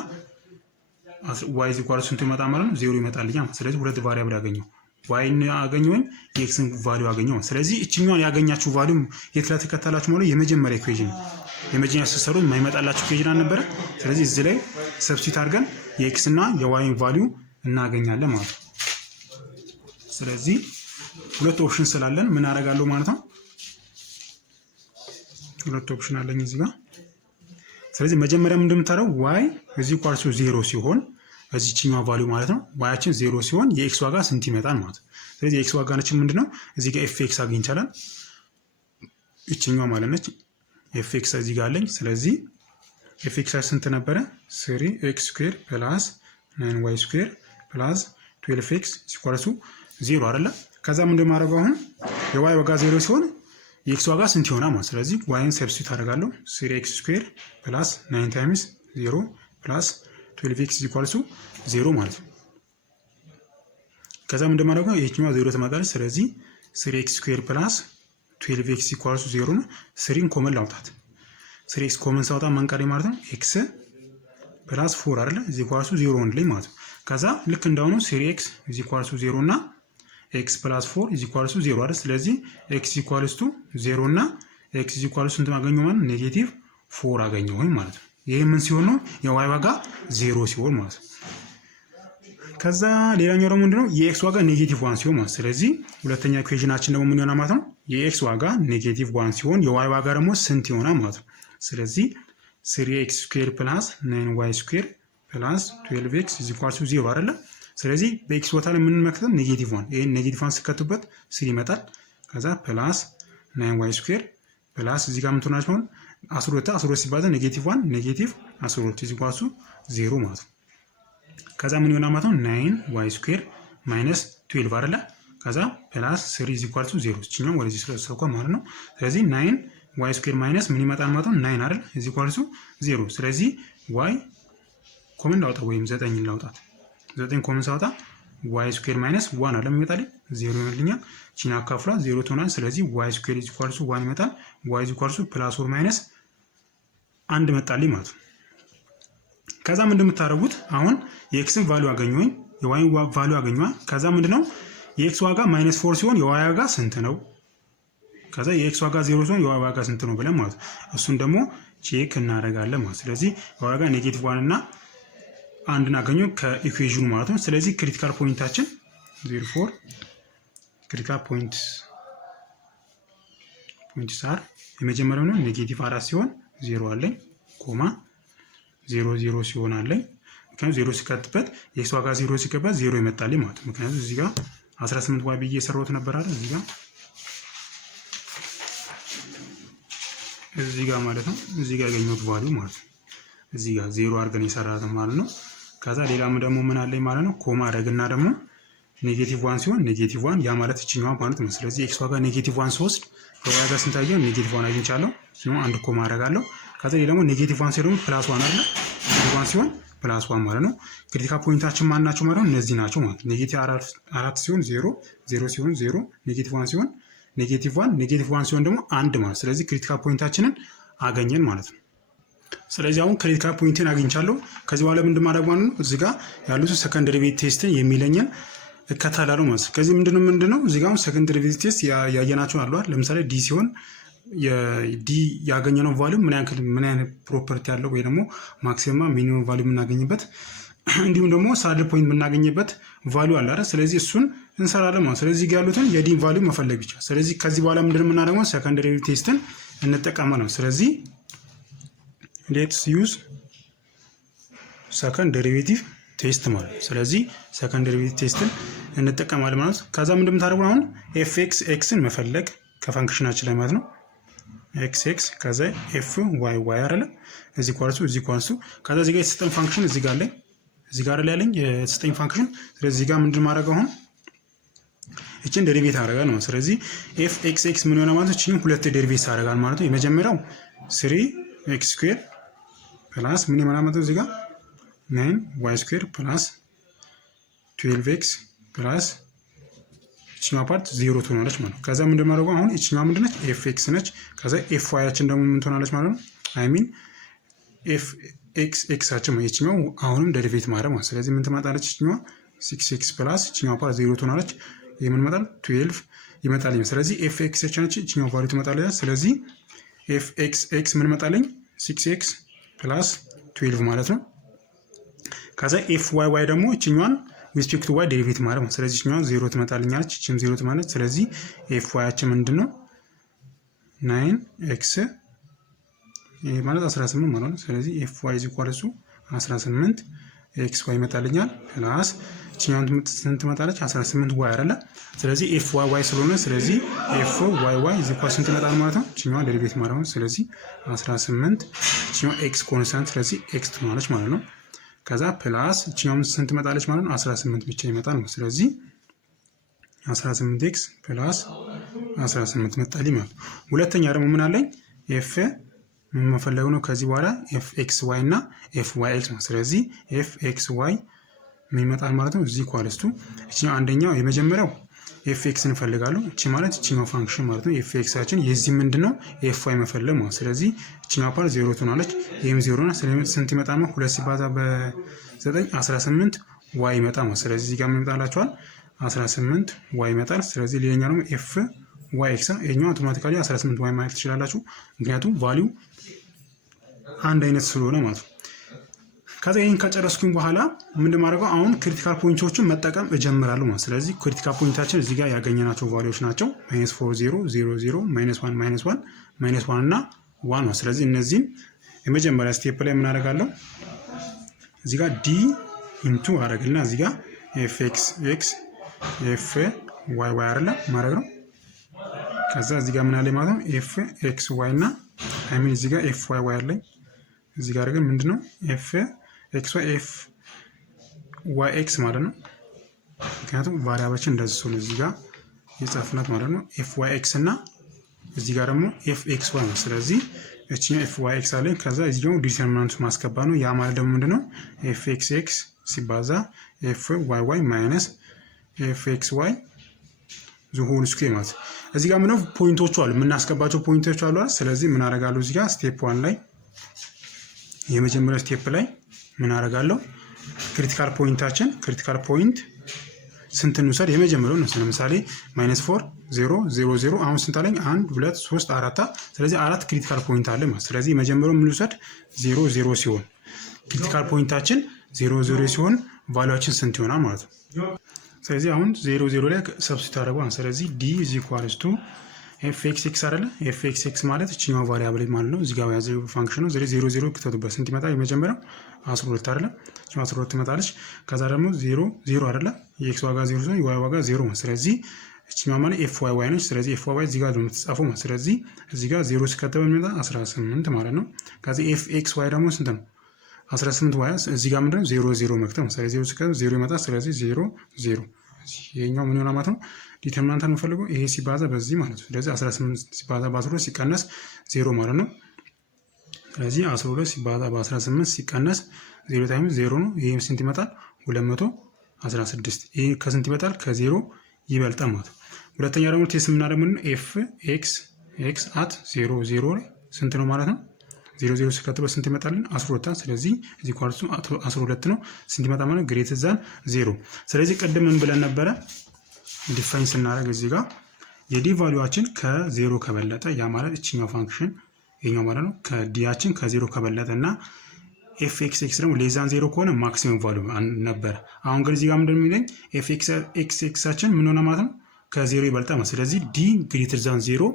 y = ስንት ይመጣ ማለት ነው 0 ይመጣልኛል። ስለዚህ ሁለት ቫሪያብል ያገኘው y አገኘሁኝ የኤክስን ቫልዩ አገኘው። ስለዚህ እቺኛውን ያገኛችሁ ቫልዩ የት ላይ ተከታላችሁ ማለት የመጀመሪያ ኢኩዌሽን የመጀመሪያ ስትሰሩ የማይመጣላችሁ ኢኩዌሽን አልነበረ። ስለዚህ እዚህ ላይ ሰብስቲት አድርገን የኤክስ እና የዋይን ቫልዩ እናገኛለን ማለት ነው። ስለዚህ ሁለት ኦፕሽን ስላለን ምን አደርጋለሁ ማለት ነው ሁለት ኦፕሽን አለኝ እዚህ ጋር። ስለዚህ መጀመሪያ ምን እንደምታረው y = 0 ሲሆን እዚህኛው ቫልዩ ማለት ነው ዋያችን 0 ሲሆን የኤክስ ዋጋ ስንት ይመጣል ማለት ነው። ስለዚህ የኤክስ ዋጋችን ምንድነው እዚህ ጋር ኤፍ ኤክስ አግኝቻለን እቺኛው ማለት ነች ኤፍ ኤክስ እዚህ ጋር አለኝ። ስለዚህ ኤፍ ኤክስ ስንት ነበረ? 3x ስኩዌር ፕላስ 9y ስኩዌር ፕላስ 12x ሲኳልሱ 0 አይደለ? ከዛ ምንድን ማድረገው አሁን የዋይ ዋጋ 0 ሲሆን የኤክስ ዋጋ ስንት ይሆናል ማለት። ስለዚህ ዋይን ሰብስቲቱት አደርጋለሁ 3x ስኩዌር ፕላስ 9 ታይምስ 0 ፕላስ 12x ሲኳልሱ 0 ማለት ነው። ከዛ ምንድን ማድረገው ይሄኛው 0 ትመጣለች። ስለዚህ 3x ስኩዌር ፕላስ 12x ሲኳልሱ 0 ነው። 3ን ኮመን ላውጣት 3x ኮመን ሳውጣ መንቀሪ ማለት ነው x ፕላስ 4 አይደለ እዚህ ኳልሱ 0 ወንድልኝ ማለት ነው። ከዛ ልክ እንዳሁኑ 3x እዚህ ኳልሱ 0 እና x ፕላስ 4 እዚህ ኳልሱ 0 አይደል። ስለዚህ x ኢኳልስ ቱ 0 እና x ኢኳልስ እንት ማገኘው ማለት ኔጌቲቭ 4 አገኘሁኝ ማለት ነው። ይሄ ምን ሲሆን ነው? የy ዋጋ 0 ሲሆን ማለት ነው። ከዛ ሌላኛው ደግሞ ምንድነው? የx ዋጋ ኔጌቲቭ 1 ሲሆን ማለት ስለዚህ ሁለተኛ ኢኩዌሽናችን ደግሞ ምን ይሆናል ማለት ነው? የx ዋጋ ኔጌቲቭ 1 ሲሆን የy ዋጋ ደግሞ ስንት ይሆናል ማለት ነው? ስለዚህ 3x ስኩዌር ፕላስ 9y ስኩዌር ፕላስ 12x ኢኳልስ 0 አይደለ? ስለዚህ በx ቦታ ላይ ምን መክተት ኔጌቲቭ 1 ይሄን ኔጌቲቭ 1 ስከቱበት 3 ይመጣል። ከዛ ፕላስ 9y ስኩዌር ፕላስ እዚህ ጋር ምን ትሆናለች ማለት 12 ሲባዛ ኔጌቲቭ 1 ኔጌቲቭ 12 ኢኳልስ 0 ማለት ነው። ከዛ ምን ይሆናል ማለት ነው 9y ስኩዌር ማይነስ 12 አይደለ? ከዛ ፕላስ 3 ኢኳልስ 0 እቺኛው ወደዚህ ስለሰውኳ ማለት ነው። ስለዚህ 9y ስኩዌር ማይነስ ምን ይመጣል ማለት ነው 9 አይደል? ኢኳልስ 0። ስለዚህ y ኮመን ላውጣ ወይም 9 ላውጣት 9 ኮመን ሳውጣ y ስኩዌር ማይነስ 1 አለ የሚመጣልኝ 0 ይመልኛል። ቺና አካፍላ 0 ትሆናል። ስለዚህ y ስኩዌር ኢኳልስ 1 ይመጣል። y ኢኳልስ ፕላስ ኦር ማይነስ 1 መጣልኝ ማለት ነው። ከዛ ምንድን የምታደርጉት አሁን የኤክስን ቫልዩ አገኘሁኝ የዋይን ቫልዩ አገኘዋ። ከዛ ምንድነው የኤክስ ዋጋ ማይነስ 4 ሲሆን የዋይ ዋጋ ስንት ነው? ከዛ የኤክስ ዋጋ 0 ሲሆን የዋይ ዋጋ ስንት ነው ብለን ማለት እሱን ደግሞ ቼክ እናደርጋለን ማለት። ስለዚህ የዋይ ዋጋ ኔጌቲቭ 1 እና አንድን አገኘው ከኢኩዌሽኑ ማለት ነው። ስለዚህ ክሪቲካል ፖይንታችን 04 ክሪቲካል ፖይንት ሳር የመጀመሪያው ነው ኔጌቲቭ 4 ሲሆን 0 አለኝ ኮማ 0 ሲሆን አለኝ። ምክንያቱም 0 ሲከትበት የኤክስ ዋጋ 0 ሲገባ 0 ይመጣልኝ ማለት ነው። ምክንያቱም እዚህ ጋር 18 ዋይ ብዬ የሰራሁት ነበር አይደል? እዚህ ጋር ማለት ነው። እዚህ ጋር ያገኘሁት ቫልዩ ማለት ነው። እዚህ ጋር 0 አድርገን የሰራሁት ማለት ነው። ከዛ ሌላም ደግሞ ምን አለኝ ማለት ነው ኮማ አደረግና ደግሞ ኔጌቲቭ 1 ሲሆን ኔጌቲቭ 1 ያ ማለት እችኛዋ ማለት ነው። ስለዚህ ኤክስ ዋጋ ኔጌቲቭ 1 ሲወስድ የዋይ ዋጋ ስንት አየሁ? ኔጌቲቭ 1 አግኝቻለሁ። ሲሆን አንድ ኮማ አደርጋለሁ። ከዛ ደግሞ ኔጌቲቭ 1 ሲሆን ፕላስ 1 አይደል? ኔጌቲቭ 1 ሲሆን ፕላስ 1 ማለት ነው። ክሪቲካል ፖይንታችን ማን ናቸው ማለት ነው? እነዚህ ናቸው ማለት ነው። ኔጌቲቭ 4 ሲሆን 0 ሲሆን 0 ኔጌቲቭ 1 ሲሆን ኔጌቲቭ 1 ኔጌቲቭ 1 ሲሆን ደግሞ 1 ማለት ስለዚህ ክሪቲካል ፖይንታችንን አገኘን ማለት ነው። ስለዚህ አሁን ክሪቲካል ፖይንትን አግኝቻለሁ። ከዚህ በኋላ ምንድን ማድረግ ማለት ነው እዚህ ጋር ያሉት ሰከንድ ዴሪቬቲቭ ቴስትን የሚለኝን እከታተላለሁ ማለት ነው። ከዚህ ምንድነው እዚህ ጋር ሰከንድ ዴሪቬቲቭ ቴስት ያየናቸው አሉ አይደል? ለምሳሌ ዲ ሲሆን የዲ ያገኘነው ቫልዩ ምን አይነት ፕሮፐርቲ ያለው ወይ ደግሞ ማክሲመም ሚኒመም ቫልዩ የምናገኝበት እንዲሁም ደግሞ ሳድል ፖይንት የምናገኝበት ቫልዩ አለ አይደል? ስለዚህ እሱን እንሰራለን ማለት ስለዚህ ጋር ያሉትን የዲን ቫልዩ መፈለግ ብቻ። ስለዚህ ከዚህ በኋላ ምንድነው የምናደርገው ሰከንድ ዴሪቬቲቭ ቴስትን እንጠቀማለን። ስለዚህ ሌትስ ዩዝ ሰከንድ ዴሪቬቲቭ ቴስት ማለት ስለዚህ ሰከንድ ዴሪቬቲቭ ቴስትን እንጠቀማለን ማለት ነው። ከዛ ምንድነው የምታደርጉት አሁን ኤፍ ኤክስ ኤክስን መፈለግ ከፋንክሽናችን ላይ ማለት ነው። ኤክስ ኤክስ ከዛ ኤፍ ዋይ ዋይ አይደለ? እዚህ ኳልሱ ከዛ እዚህ ጋር የተሰጠን ፋንክሽን እዚህ ጋር ላይ እዚህ ጋር ላይ ያለኝ የተሰጠኝ ፋንክሽን። ስለዚህ እዚህ ጋር ምንድን ማድረገው አሁን እቺን ዴሪቬት አደርጋለሁ ማለት ስለዚህ ኤፍ ኤክስ ኤክስ ምን ይሆናል ማለት እቺን ሁለት ዴሪቬት አደርጋለሁ ማለት ነው። የመጀመሪያው 3x ስኩዌር ፕላስ ምን ይሆናል ማለት እዚህ ጋር 9y ስኩዌር ፕላስ 12x ፕላስ እቺኛው ፓርት 0 ትሆናለች ማለት ነው። ከዛ ምንድን ማድረገው አሁን እቺኛው ምንድነች ኤፍ ኤክስ ነች። ከዛ ኤፍ ዋያችን ደግሞ ምን ትሆናለች ማለት ነው አይ ሚን ኤፍ ኤክስ ኤክሳችን ነው እቺኛው አሁንም ዴሪቬት ማድረግ ማለት ስለዚህ ምን ትመጣለች እቺኛው 6x ፕላስ እቺኛው ፓርት 0 ትሆናለች። ይሄ ምን ይመጣል 12 ይመጣልኝ። ስለዚህ ኤፍ ኤክስ ነች እቺኛው ቫልዩ ትመጣለች። ስለዚህ ኤፍ ኤክስ ኤክስ ምን ይመጣልኝ 6x ፕላስ 12 ማለት ነው። ከዛ ኤፍ ዋይ ዋይ ደግሞ እቺኛዋን ሪስፔክት ዋይ ዴሪቬት ማድረግ ነው። ስለዚህ እቺኛዋ 0 ትመጣልኛለች እቺም 0 ትመጣለች። ስለዚህ ኤፍ ዋያችን ምንድነው 9x ይሄ ማለት 18 ማለት ነው። ስለዚህ ኤፍ ዋይ ኢዝ ኢኳል ቱ 18 ኤክስ ዋይ ይመጣልኛል ፕላስ እችኛውን ስንት ትመጣለች? 18 ዋይ አይደለ? ስለዚህ ኤፍ ዋይ ዋይ ስለሆነ ስለዚህ ኤፍ ዋይ ዋይ እዚህ ኳስ ስንት ይመጣል ማለት ነው? እችኛዋ ዴሪቬቲቭ ማለት ነው። ስለዚህ 18 እችኛዋ ኤክስ ኮንስታንት ስለዚህ ኤክስ ትሆናለች ማለት ነው። ከዛ ፕላስ እችኛውን ስንት ትመጣለች ማለት ነው? 18 ብቻ ይመጣል ነው። ስለዚህ 18 ኤክስ ፕላስ 18 መጣልኝ ማለት ነው። ሁለተኛ ደግሞ ምን አለኝ? ኤፍ ምን መፈለጉ ነው? ከዚህ በኋላ ኤፍ ኤክስ ዋይ እና ኤፍ ዋይ ኤክስ ነው። ስለዚህ ኤፍ ኤክስ ዋይ ምን ይመጣል ማለት ነው? እዚህ ኳልስቱ እቺኛው አንደኛው የመጀመሪያው ኤፍ ኤክስ እንፈልጋለሁ። እቺ ማለት እቺኛው ፋንክሽን ማለት ነው። ኤፍ ኤክሳችን የዚህ ምንድነው? ኤፍ ዋይ መፈለግ ማለት ስለዚህ እቺኛው ፓርት 0 ትሆናለች። ይሄም 0 ነው። ስለዚህ ስንት ይመጣል ነው? 2 ሲባዛ በ9 18 ዋይ ይመጣል ማለት ስለዚህ እዚህ ጋር ምን ይመጣላችኋል? 18 ዋይ ይመጣል። ስለዚህ ሌላኛው ደግሞ ኤፍ ዋይ ኤክስ ይሄኛው አውቶማቲካሊ 18 ዋይ ማለት ትችላላችሁ፣ ምክንያቱም ቫልዩ አንድ አይነት ስለሆነ ማለት ነው። ከዛ ይሄን ከጨረስኩኝ በኋላ ምንድን ማድረገው አሁን ክሪቲካል ፖይንቶችን መጠቀም እጀምራለሁ ማለት ስለዚህ ክሪቲካል ፖይንታችን እዚህ ጋር ያገኘናቸው ቫልዩዎች ናቸው። -4 0 0 0 -1 -1 -1 እና 1 ነው። ስለዚህ እነዚህን የመጀመሪያ ስቴፕ ላይ ምን አደርጋለሁ? እዚህ ጋር ዲ ኢንቱ አደርግልና እዚህ ጋር ኤፍ ኤክስ ኤክስ ኤፍ ዋይ ዋይ አይደለ ማድረግ ነው። ከዛ እዚህ ጋር ምን አለኝ ማለት ነው? ኤፍ ኤክስ ዋይ እና አይ ሚን እዚህ ጋር ኤፍ ዋይ ዋይ አለኝ። እዚህ ጋር ግን ምንድነው ኤፍ ኤክስ ዋይ ኤፍ ዋይ ኤክስ ማለት ነው። ምክንያቱም ቫሪያብላችን እንደዚህ ስለሆነ እዚህ ጋር የጻፍናት ማለት ነው። ኤፍ ዋይ ኤክስ እና እዚህ ጋር ደግሞ ኤፍ ኤክስ ዋይ ነው። ስለዚህ እቺኛው ኤፍ ዋይ ኤክስ አለኝ። ከዛ እዚህ ጋር ዲተርሚናንት ማስገባ ነው። ያ ማለት ደግሞ ምንድነው ኤፍ ኤክስ ኤክስ ሲባዛ ኤፍ ዋይ ዋይ ማይነስ ኤፍ ኤክስ ዋይ ዙሁን ስኩዌር ማለት እዚህ ጋር ምነው ፖይንቶቹ አሉ፣ የምናስገባቸው ፖይንቶች አሉ። ስለዚህ ምን አደርጋለሁ? እዚህ ጋር ስቴፕ 1 ላይ የመጀመሪያው ስቴፕ ላይ ምን አደርጋለሁ? ክሪቲካል ፖይንታችን ክሪቲካል ፖይንት ስንት እንውሰድ? የመጀመሪያው ነው። ለምሳሌ -4 0 0 0 አሁን ስንት አለኝ? 1 2 3 4 ስለዚህ 4 ክሪቲካል ፖይንት አለ ማለት ስለዚህ የመጀመሪያው ምን እንውሰድ? 0 0 ሲሆን ክሪቲካል ፖይንታችን 0 0 ሲሆን ቫልዩአችን ስንት ይሆናል ማለት ነው። ስለዚህ አሁን 0 0 ላይ ሰብስቲት አደረገው። ስለዚህ ዲ ኢዝ ኢኳልስ ቱ ኤፍ ኤክስ ኤክስ አይደለ? ኤፍ ኤክስ ኤክስ ማለት እቺኛው ቫሪያብል ማለት ነው። እዚህ ጋር ያዘው ፋንክሽን ነው። 0 0 ከተቱበት ስንት ይመጣል? የመጀመሪያው 12 አይደለ? 12 ትመጣለች። ከዛ ደግሞ 0 0 አይደለ? የኤክስ ዋጋ 0 ሲሆን የዋይ ዋጋ 0 ነው። ስለዚህ እቺኛው ማለት ኤፍ ዋይ ዋይ ነች። ስለዚህ ኤፍ ዋይ ዋይ እዚህ ጋር ነው የምትጻፈው ማለት ስለዚህ እዚህ ጋር 0 ሲከተብ የሚመጣ 18 ማለት ነው። ከዚህ ኤፍ ኤክስ ዋይ ደግሞ ስንት ነው? 18 ዋይ እዚህ ጋር ምንድነው 0 0 መክተም ስለዚህ 0 ሲከተብ 0 ይመጣል። ስለዚህ 0 0 ይሄኛው ምን ይሆናል ማለት ነው? ዲተርሚናንት የምፈልገው ይሄ ሲባዛ በዚህ ማለት ነው። ስለዚህ 18 ሲባዛ በ12 ሲቀነስ 0 ማለት ነው። ስለዚህ 12 ሲባዛ በ18 ሲቀነስ 0 ታይምስ 0 ነው። ይሄ ስንት ይመጣል? 216። ይሄ ከስንት ይመጣል? ከ0 ይበልጣል ማለት ነው። ሁለተኛ ደግሞ ቴስት የምናደርገው ምንድነው? ኤፍ ኤክስ ኤክስ አት 0 0 ላይ ስንት ነው ማለት ነው? 0 0 ሲከተል ስንት ይመጣልን? 12። ስለዚህ እዚህ ኳልሱ 12 ነው። ስንት ይመጣ ማለት ግሬተር ዛን 0። ስለዚህ ቅድም ምን ብለን ነበረ? ዲፋይን ስናደርግ እዚህ ጋር የዲ ቫልዩአችን ከ0 ከበለጠ ያ ማለት እችኛው ፋንክሽን ይሄኛው ማለት ነው ከዲያችን ከ0 ከበለጠ እና ኤፍ ኤክስ ኤክስ ደግሞ ሌዛን 0 ከሆነ ማክሲመም ቫልዩ ነበር። አሁን ግን እዚህ ጋር ምንድነው የሚለኝ? ኤፍ ኤክስ ኤክሳችን ምን ሆነ ማለት ነው? ከ0 ይበልጣል ማለት ስለዚህ ዲ ግሬተር ዛን 0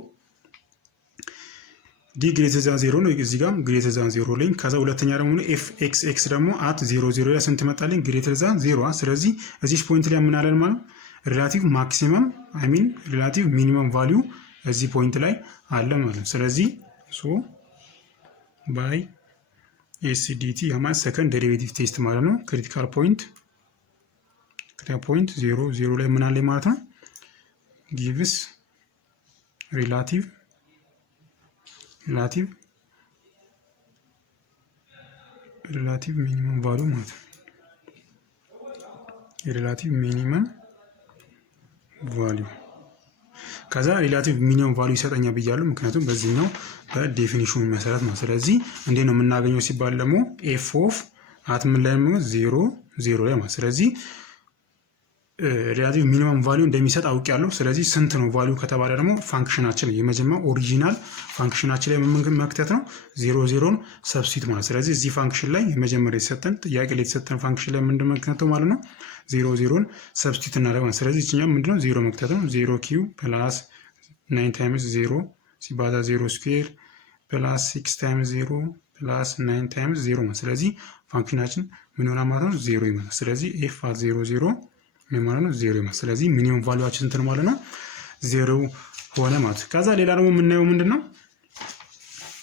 ዲ ግሬተር ዛን 0 ነው። እዚህ ጋር ግሬተር ዛን 0 ላይ ከዛ ሁለተኛ ደግሞ ኤፍ ኤክስ ኤክስ ደግሞ አት 0 0 ላይ ስንት መጣልኝ? ግሬተር ዛን 0። ስለዚህ እዚህ ፖይንት ላይ ምን አለን ማለት ሪላቲቭ ማክሲመም አይ ሚን ሪላቲቭ ሚኒመም ቫልዩ እዚህ ፖይንት ላይ አለ ማለት ነው። ስለዚህ ሶ ባይ ኤስዲቲ ማለት ሰከንድ ዴሪቬቲቭ ቴስት ማለት ነው። ክሪቲካል ፖይንት 0 0 ላይ ምን አለ ማለት ነው? ጊቭስ ሪላቲቭ ሚኒመም ቫልዩ ማለት ነው። የሪላቲቭ ሚኒመም ቫልዩ ከዛ ሪላቲቭ ሚኒመም ቫልዩ ይሰጠኛል ብያለሁ። ምክንያቱም በዚህኛው በዴፊኒሽኑ መሰረት ነው። ስለዚህ እንዴት ነው የምናገኘው ሲባል ደግሞ ኤፍ ኦፍ አት ምን ላይ ነው 0 0 ላይ ማለት ስለዚህ ሪላቲቭ ሚኒመም ቫልዩ እንደሚሰጥ አውቄያለሁ። ስለዚህ ስንት ነው ቫልዩ ከተባለ ደግሞ ፋንክሽናችን የመጀመሪያው ኦሪጂናል ፋንክሽናችን ላይ ምን መክተት ነው 0 0ን ሰብስቲት ማለት ስለዚህ እዚህ ፋንክሽን ላይ የመጀመሪያ የተሰጠን ጥያቄ ላይ የተሰጠን ፋንክሽን ላይ ምንድን መክተት ማለት ነው 0 0ን ሰብስቲት እናደርጋለን። ስለዚህ እኛም ምንድነው 0 መክተት ነው 0 ኪው ፕላስ 9 ታይምስ 0 ሲባዛ 0 ስኩዌር ፕላስ 6 ታይምስ 0 ፕላስ 9 ታይምስ 0 ማለት ስለዚህ ፋንክሽናችን ምን ሆነ ማለት ነው 0 ይመጣል። ስለዚህ ኤፍ አት 0 0 ማለት ነው 0 ይመጣል። ስለዚህ ሚኒመም ቫልዩአችን ስንት ነው ማለት ነው 0 ሆነ ማለት ነው። ከዛ ሌላ ደግሞ የምናየው ምንድነው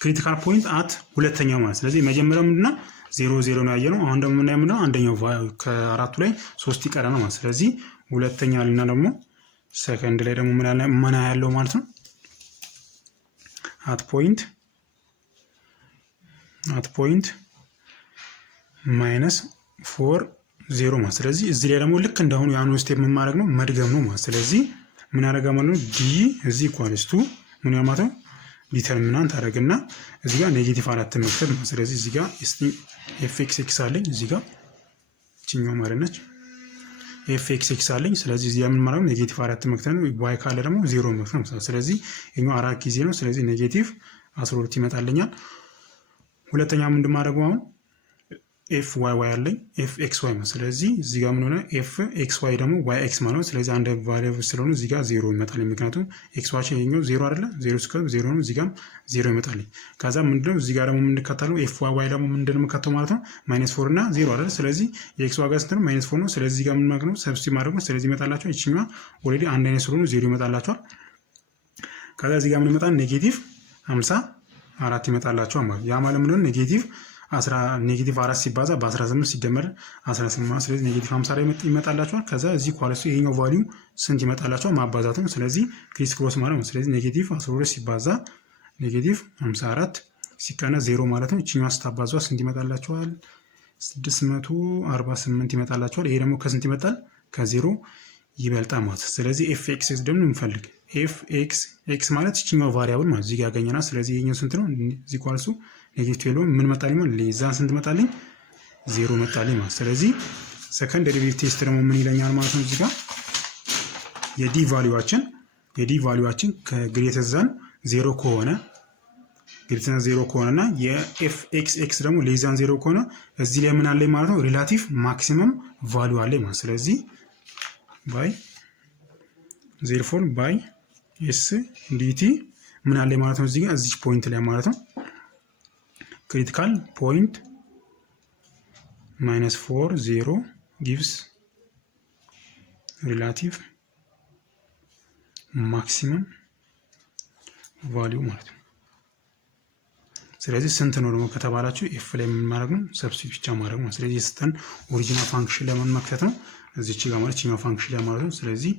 ክሪቲካል ፖይንት አት ሁለተኛው ማለት ስለዚህ መጀመሪያው ምንድነው 0 ነው ያየነው። አሁን ደግሞ የምናየው ምንድነው አንደኛው ከአራቱ ላይ 3 ይቀራል ማለት ስለዚህ ሁለተኛ ልና ደግሞ ሰከንድ ላይ ደግሞ ምን ያለው ማለት ነው አት ፖይንት ማይነስ 4 0 ማለት ስለዚህ እዚህ ላይ ደግሞ ልክ እንዳሁኑ ያኑ ስቴፕ ምን ማድረግ ነው መድገም ነው ማለት ስለዚህ ምን ያደርጋ ማለት ነው ዲ እዚህ ኢኳልስ ቱ ምን ማለት ነው ዲተርሚናንት አደረግና እዚህ ጋር ኔጌቲቭ 4 መክተት ነው። ስለዚህ እዚህ ጋር ኤክስ አለኝ እዚህ ጋር እቺኛው ማለት ነች ኤክስ አለኝ። ስለዚህ እዚህ ምን ማለት ነው ኔጌቲቭ 4 መክተት ነው። ዋይ ካለ ደግሞ 0 መክተት ነው። ስለዚህ የኛው 4 ጊዜ ነው። ስለዚህ ኔጌቲቭ 12 ይመጣልኛል። ሁለተኛ ምንድን ማድረገው አሁን ኤፍ ዋይ ዋይ አለኝ ኤፍ ኤክስ ዋይ ነው። ስለዚህ እዚህ ጋር ምን ሆነ ኤፍ ኤክስ ዋይ ደግሞ ዋይ ኤክስ ማለት ነው። ስለዚህ አንድ ቫሪያብል ስለሆነ እዚህ ጋር 0 ይመጣል። ምክንያቱም ኤክስ ዋይ የኛው 0 አይደለ 0 ስከብ 0 ነው። እዚህ ጋር 0 ይመጣል። ከዛ ምንድነው እዚህ ጋር ደግሞ የምንከተለው ኤፍ ዋይ ዋይ ደግሞ ምንድነው የምንከተለው ማለት ነው -4 እና 0 አይደለ። ስለዚህ የኤክስ ዋጋ ስንት ነው -4 ነው። ስለዚህ እዚህ ጋር ምን ማለት ነው ሰብስቲት ማድረግ ነው። ስለዚህ ይመጣላችሁ እቺኛው ኦሬዲ አንድ አይነት ስለሆነ 0 ይመጣላችኋል። ከዛ እዚህ ጋር ምን ይመጣል ኔጌቲቭ 54 ይመጣላችኋል ማለት ያ ማለት ምንድነው ኔጌቲቭ 4 ሲባዛ በ18 ሲደመር 18 ስለዚህ ኔጌቲቭ 50 ላይ ይመጣላችኋል። ከዛ እዚህ ኳልሱ ይሄኛው ቫልዩ ስንት ይመጣላችኋል ማባዛት ነው። ስለዚህ ክሪስ ክሮስ ማለት ነው። ስለዚህ ኔጌቲቭ 12 ሲባዛ ኔጌቲቭ 54 ሲቀነስ 0 ማለት ነው። እቺኛው ስታባዟ ስንት ይመጣላችኋል 648 ይመጣላችኋል። ይሄ ደግሞ ከስንት ይመጣል ከ0 ይበልጣል ማለት ነው። ስለዚህ ኤፍ ኤክስ ደግሞ እንፈልግ ኤፍ ኤክስ ማለት እቺኛው ቫሪያብል ማለት እዚህ ጋር ያገኘናል። ስለዚህ ይሄኛው ስንት ነው እዚህ ኳልሱ ኔጌቲቭ 12 ምን መጣልኝ ማለት ሌዛን ስንት መጣልኝ 0 መጣልኝ ማለት ስለዚህ ሰከንድ ዴሪቬቲቭ ቴስት ደግሞ ምን ይለኛል ማለት ነው እዚህ ጋር የዲ ቫልዩአችን ከግሬተር ዛን 0 ከሆነና የኤፍ ኤክስ ኤክስ ደግሞ ሌዛን 0 ከሆነ እዚህ ላይ ምን አለኝ ማለት ነው ሪላቲቭ ማክሲመም ቫልዩ አለኝ ማለት ስለዚህ ባይ ዜርፎር ባይ ኤስ ዲቲ ምን አለኝ ማለት ነው እዚህ ጋር እዚህ ፖይንት ላይ ማለት ነው critical point -4 0 gives relative maximum value ማለት ነው። ስለዚህ ስንት ነው ደግሞ ከተባላችሁ ኤፍ ላይ ምን ማድረግ ነው ሰብስቲቱት ብቻ ማድረግ ነው። ስለዚህ የስተን ኦሪጂናል ፋንክሽን ላይ ምን መክተት ነው እዚች ጋር ማለት ነው ፋንክሽን ላይ ማለት ነው። ስለዚህ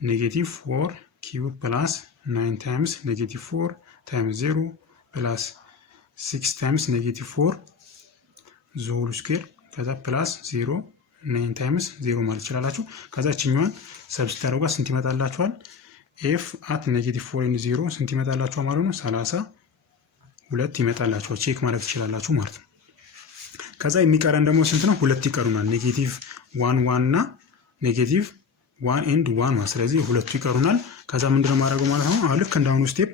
ኔጌቲቭ 4 ኪዩብ ፕላስ 9 ታይምስ ኔጌቲቭ 4 ታይምስ 0 ፕላስ 6 ታይምስ ኔጌቲቭ 4 ዞል ስኩዌር ከዛ ፕላስ 0 9 ታይምስ 0 ማለት ይችላልላችሁ። ከዛ እቺኛዋን ሰብስቲት አድርጓ ስንት ይመጣላችኋል ኤፍ አት ኔጌቲቭ 4 ኢን 0 ስንት ይመጣላችኋል ማለት ነው 32 ይመጣላችኋል። ቼክ ማለት ትችላላችሁ ማለት ነው። ከዛ የሚቀረን ደግሞ ስንት ነው ሁለት ይቀሩናል ኔጌቲቭ 1 1 እና ኔጌቲቭ 1 ኤንድ 1 ማለት ስለዚህ ሁለቱ ይቀሩናል። ከዛ ምንድነው ማድረገው ማለት ነው አሁን ልክ እንዳሁኑ ስቴፕ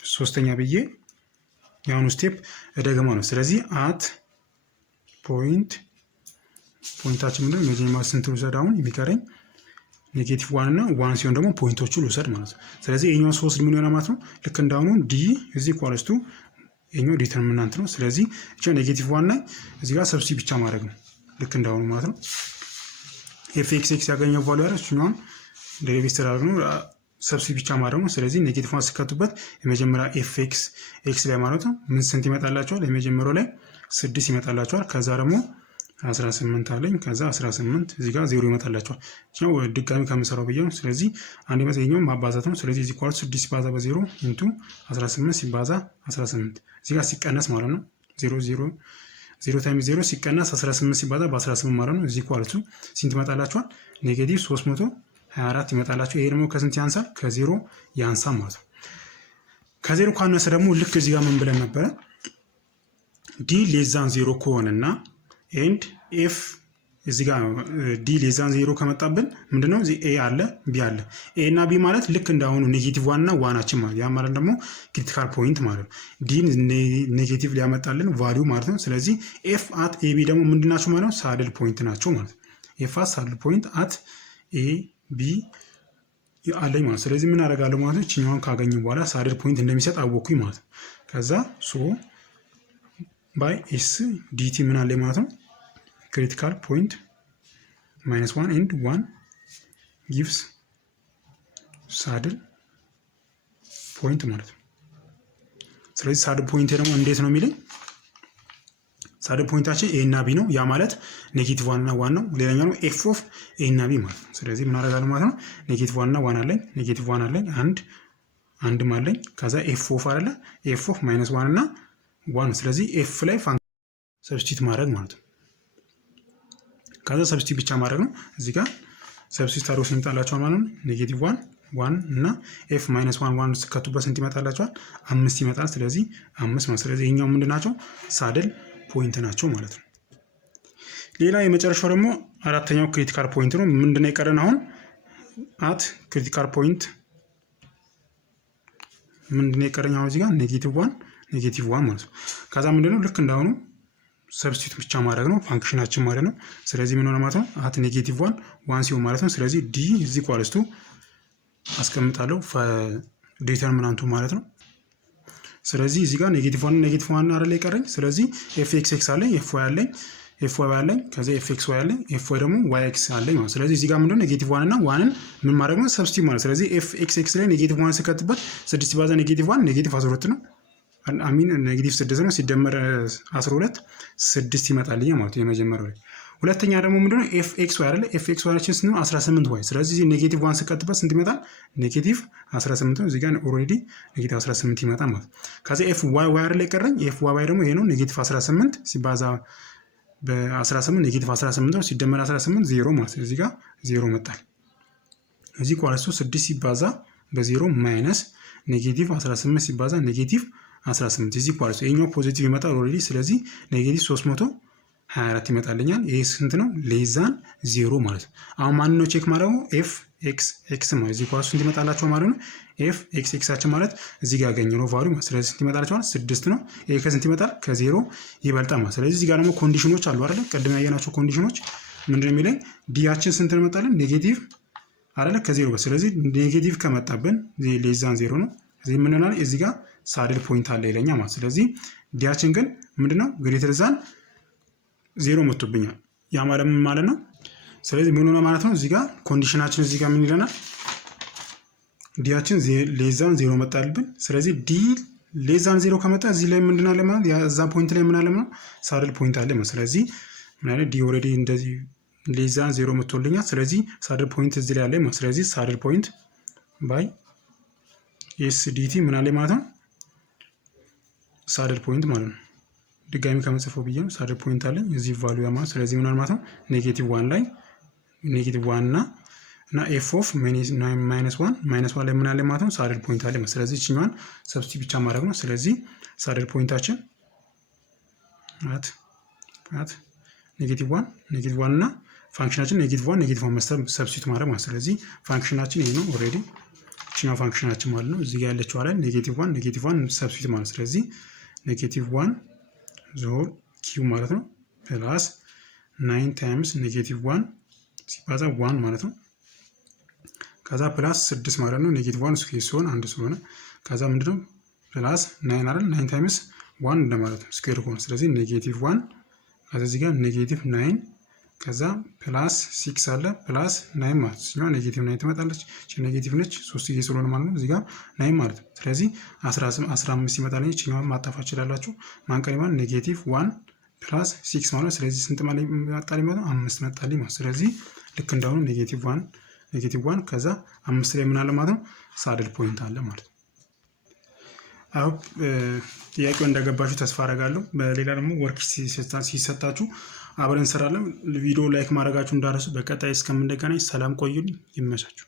ሶስተኛ ብዬ ያሁኑ ስቴፕ እደግማ ነው። ስለዚህ አት ፖይንታችን ምንድነው መጀመሪያ ስንት ልውሰድ አሁን የሚቀረኝ ኔጌቲቭ 1 እና 1 ሲሆን ደግሞ ፖይንቶቹ ልውሰድ ማለት ነው። ስለዚህ ይሄኛው 3 ምን ይሆናል ማለት ነው ልክ እንዳሁኑ ዲ እዚህ ኢኳልስ ቱ ይሄኛው ዲተርሚናንት ነው። ስለዚህ እቺ ኔጌቲቭ 1 ላይ እዚህ ጋር ሰብስቲቱት ብቻ ማድረግ ነው ልክ እንዳሁኑ ማለት ነው። ኤፍ ኤክስ ኤክስ ያገኘው ቫልዩ አይደል እሱኛውን ዴሪቬቲቭ ተደርጎ ነው ሰብስቲቱት ብቻ ማድረግ ነው። ስለዚህ ኔጌቲቭ 1 ሲከቱበት የመጀመሪያ ኤፍ ኤክስ ኤክስ ላይ ማለት ነው ምን ስንት ይመጣላችኋል የመጀመሪያው ላይ 6 ይመጣላችኋል። ከዛ ደግሞ 18 አለኝ ከዛ 18 እዚህ ጋር 0 ይመጣላችኋል። እኛው ድጋሚ ከምሰራው ብዬ ነው። ስለዚህ አንድ ይመጣ ይሄኛው ማባዛት ነው። ስለዚህ እዚህ ኳርት 6 ሲባዛ በ0 ኢንቱ 18 ሲባዛ 18 እዚህ ጋር ሲቀነስ ማለት ነው 0 ታይምስ 0 ሲቀነስ 18 ሲባዛ በ18 ማለት ነው። እዚህ ኳርቱ ስንት ይመጣላችኋል ኔጌቲቭ 324 ይመጣላችሁ። ይሄ ደግሞ ከስንት ያንሳል ከ0 ያንሳል ማለት ነው። ከ0 ካነሰ ደግሞ ልክ እዚህ ጋር ምን ብለን ነበረ ዲ ሌዛን 0 ከሆነና ኤንድ ኤፍ እዚህ ጋር ዲ ሌዛን 0 ከመጣብን ምንድነው እዚህ ኤ አለ ቢ አለ ኤ እና ቢ ማለት ልክ እንዳሁኑ ኔጌቲቭ 1 እና 1 ማለት ያ ማለት ደግሞ ክሪቲካል ፖይንት ማለት ነው። ዲ ኔጌቲቭ ሊያመጣልን ቫልዩ ማለት ነው። ስለዚህ ኤፍ አት ኤ ቢ ደግሞ ምንድናቸው ማለት ነው ሳድል ፖይንት ናቸው ማለት ነው። ኤፍ አት ሳድል ፖይንት አት ኤ ቢ አለኝ ማለት ስለዚህ ምን አደርጋለሁ ማለት ነው እቺኛውን ካገኘ በኋላ ሳድል ፖይንት እንደሚሰጥ አወኩኝ ማለት ነው። ከዛ ሶ ባይ ኤስ ዲቲ ምን አለ ማለት ነው ክሪቲካል ፖይንት -1 and 1 gives saddle point ማለት ነው። ስለዚህ ሳድል ፖይንት ደግሞ እንዴት ነው የሚለኝ? ሳድል ፖይንታችን ኤ እና ቢ ነው። ያ ማለት ኔጌቲቭ 1 እና 1 ነው። ሌላኛው ነው ኤፍ ኦፍ ኤ እና ቢ ማለት ነው። ስለዚህ ምን አደርጋለሁ ማለት ነው? ኔጌቲቭ 1 እና 1 አለኝ፣ ኔጌቲቭ 1 አለኝ፣ አንድም አለኝ። ከዛ ኤፍ ኦፍ አይደለ ኤፍ ኦፍ -1 እና 1። ስለዚህ ኤፍ ላይ ሰብስቲት ማድረግ ማለት ነው። ከዛ ሰብስቲት ብቻ ማድረግ ነው። እዚህ ጋር ሰብስቲት አድርጎ ሲመጣላቸዋል ማለት ነው ኔጌቲቭ 1 እና ኤፍ -1 ስከቱበት ስንት ይመጣላቸዋል? 5 ይመጣል። ስለዚህ 5 ማለት ስለዚህ ይሄኛው ምንድን ናቸው? ሳድል ፖይንት ናቸው ማለት ነው። ሌላ የመጨረሻው ደግሞ አራተኛው ክሪቲካል ፖይንት ነው። ምንድነው የቀረን አሁን? አት ክሪቲካል ፖይንት ምንድነው የቀረኝ አሁን? እዚህ ጋር ኔጌቲቭ 1 ማለት ነው። ከዛ ምንድነው ልክ እንዳሁኑ ሰብስቲቱት ብቻ ማድረግ ነው ፋንክሽናችን ማለት ነው። ስለዚህ ምን ሆነ ማለት ነው? አት ኔጌቲቭ 1 ሲሆን ማለት ነው። ስለዚህ ዲ እዚህ ኳልስቱ አስቀምጣለሁ ዲተርሚናንቱ ማለት ነው። ስለዚህ እዚህ ጋር ኔጌቲቭ 1 አይደለ የቀረኝ። ስለዚህ ኤፍ ኤክስ ኤክስ አለኝ፣ ኤፍ ዋይ አለኝ፣ ኤፍ ዋይ አለኝ፣ ከዛ ኤፍ ኤክስ ዋይ አለኝ፣ ኤፍ ዋይ ደግሞ ዋይ ኤክስ አለኝ ማለት። ስለዚህ እዚህ ጋር ምንድነው ኔጌቲቭ 1 እና 1ን ምን ማድረግ ነው? ሰብስቲት ማለት። ስለዚህ ኤፍ ኤክስ ኤክስ ላይ ኔጌቲቭ 1 ስከትበት 6 ሲባዛ ኔጌቲቭ 1 ኔጌቲቭ 12 ነው። አሚን ኔጌቲቭ 6 ነው ሲደመር 12 6 ይመጣልኝ ማለት ነው የመጀመሪያው ላይ። ሁለተኛ ደግሞ ምንድነው ኤፍ ኤክስ ዋይ አይደለ? ኤፍ ኤክስ ዋያችን ስንት ነው? 18 ዋይ። ስለዚህ ኔጌቲቭ 1 ስቀጥበት ስንት ይመጣል? ኔጌቲቭ 18 ነው። እዚህ ጋር ኦልሬዲ ኔጌቲቭ 18 ይመጣል ማለት። ከዛ ኤፍ ዋይ ዋይ አይደለ የቀረኝ? ኤፍ ዋይ ዋይ ደግሞ ይሄ ነው ኔጌቲቭ 18 ሲባዛ በ18 ኔጌቲቭ 18 ነው ሲደመር 18 0 ማለት ነው። እዚህ ጋር 0 መጣል። እዚህ ኳልሱ 6 ሲባዛ በ0 ማይነስ ኔጌቲቭ 18 ሲባዛ ኔጌቲቭ 18 እዚህ ኳልሱ ይሄኛው ፖዚቲቭ ይመጣል ኦልሬዲ። ስለዚህ ኔጌቲቭ 324 ይመጣልኛል። ይሄ ስንት ነው? ሌዛን 0 ማለት ነው። አሁን ማን ነው ቼክ ማድረጉ? ኤፍ ኤክስ ኤክስ ማለት እዚህ ኳልሱ ስንት ይመጣላቸው ማለት ነው? ኤፍ ኤክስ ኤክሳችን ማለት እዚህ ጋር ያገኘነው ቫልዩ ማለት። ስለዚህ ስንት ይመጣላቸው ማለት 6 ነው። ይሄ ከስንት ይመጣል? ከ0 ይበልጣል ማለት። ስለዚህ እዚህ ጋር ደግሞ ኮንዲሽኖች አሉ አይደል? ቀድም ያየናቸው ኮንዲሽኖች ምንድነው የሚለኝ? ዲያችን ስንት ነው መጣልን? ኔጌቲቭ አይደለ? ከ0 ጋር። ስለዚህ ኔጌቲቭ ከመጣብን ሌዛን 0 ነው። እዚህ ምን እንላለን? እዚህ ጋር ሳድል ፖይንት አለ ይለኛ ማለት። ስለዚህ ዲያችን ግን ምንድነው ግሬተር ዛን 0 መጥቶብኛል። ያ ማለት ምን ማለት ነው? ስለዚህ ምን ሆነ ማለት ነው? እዚህ ጋር ኮንዲሽናችን እዚህ ጋር ምን ይለናል? ዲያችን ሌዛን 0 መጣልብን። ስለዚህ ዲ ሌዛን 0 ከመጣ እዚህ ላይ ምንድን አለ ማለት እዛ ፖይንት ላይ ምን አለ ማለት ሳድል ፖይንት አለ ማለት። ስለዚህ ምን አለ? ዲ ኦልሬዲ እንደዚህ ሌዛን 0 መጥቶልኛል። ስለዚህ ሳድል ፖይንት እዚህ ላይ አለ ማለት። ስለዚህ ሳድል ፖይንት ባይ ኤስዲቲ ምን አለ ማለት ነው? ሳድል ፖይንት ማለት ነው። ድጋሚ ከመጽፈው ብዬ ነው። ሳድል ፖይንት አለኝ እዚህ ቫልዩ ማለት። ስለዚህ ምን ማለት ነው? ኔጌቲቭ 1 ላይ ኔጌቲቭ 1 እና ኤፍ ኦፍ -1 ላይ ምን አለ ማለት ነው? ሳድል ፖይንት አለ ማለት። ስለዚህ እችኛዋን ሰብስቲት ብቻ ማድረግ ነው። ስለዚህ ሳድል ፖይንታችን አት ኔጌቲቭ 1 እና ፋንክሽናችን ኔጌቲቭ 1 ሰብስቲት ማድረግ ማለት። ስለዚህ ፋንክሽናችን ይሄ ነው ኦልሬዲ እችኛው ፋንክሽናችን ማለት ነው። እዚህ ጋር ያለችው አለ ኔጌቲቭ 1 ሰብስቲት ማለት። ስለዚህ ኔጌቲቭ 1 ዞል ኪው ማለት ነው ፕላስ 9 ታይምስ ኔጌቲቭ 1 ሲባዛ 1 ማለት ነው። ከዛ ፕላስ 6 ማለት ነው። ኔጌቲቭ 1 ስኩዌር ሲሆን 1 ስለሆነ ከዛ ምንድነው ፕላስ 9 አይደል? 9 ታይምስ 1 እንደማለት ነው ስኩዌር ከሆነ። ስለዚህ ኔጌቲቭ 1 ከዛ እዚህ ጋር ኔጌቲቭ 9 ከዛ ፕላስ 6 አለ ፕላስ 9 ማለት ነው። ኔጌቲቭ 9 ትመጣለች። እቺ ኔጌቲቭ ነች 3 ጊዜ ስለሆነ ማለት ነው። እዚህ ጋር 9 ማለት ነው። ስለዚህ 15 ይመጣልኝ። እቺኛውን ማጣፋት ይችላላችሁ። ማንቀሪማን ኔጌቲቭ 1 ፕላስ 6 ማለት ነው። ስለዚህ ስንት ማለት መጣልኝ ማለት ነው? 5 መጣልኝ ማለት። ስለዚህ ልክ እንዳሁኑ ኔጌቲቭ 1 ከዛ 5 ላይ ምን አለ ማለት ነው? ሳድል ፖይንት አለ ማለት ነው። አሁን ጥያቄው እንደገባችሁ ተስፋ አደርጋለሁ። በሌላ ደግሞ ወርክ ሲሰጣችሁ አብረን እንሰራለን። ቪዲዮ ላይክ ማድረጋችሁ እንዳረሱ። በቀጣይ እስከምንገናኝ ሰላም ቆዩልኝ። ይመቻችሁ።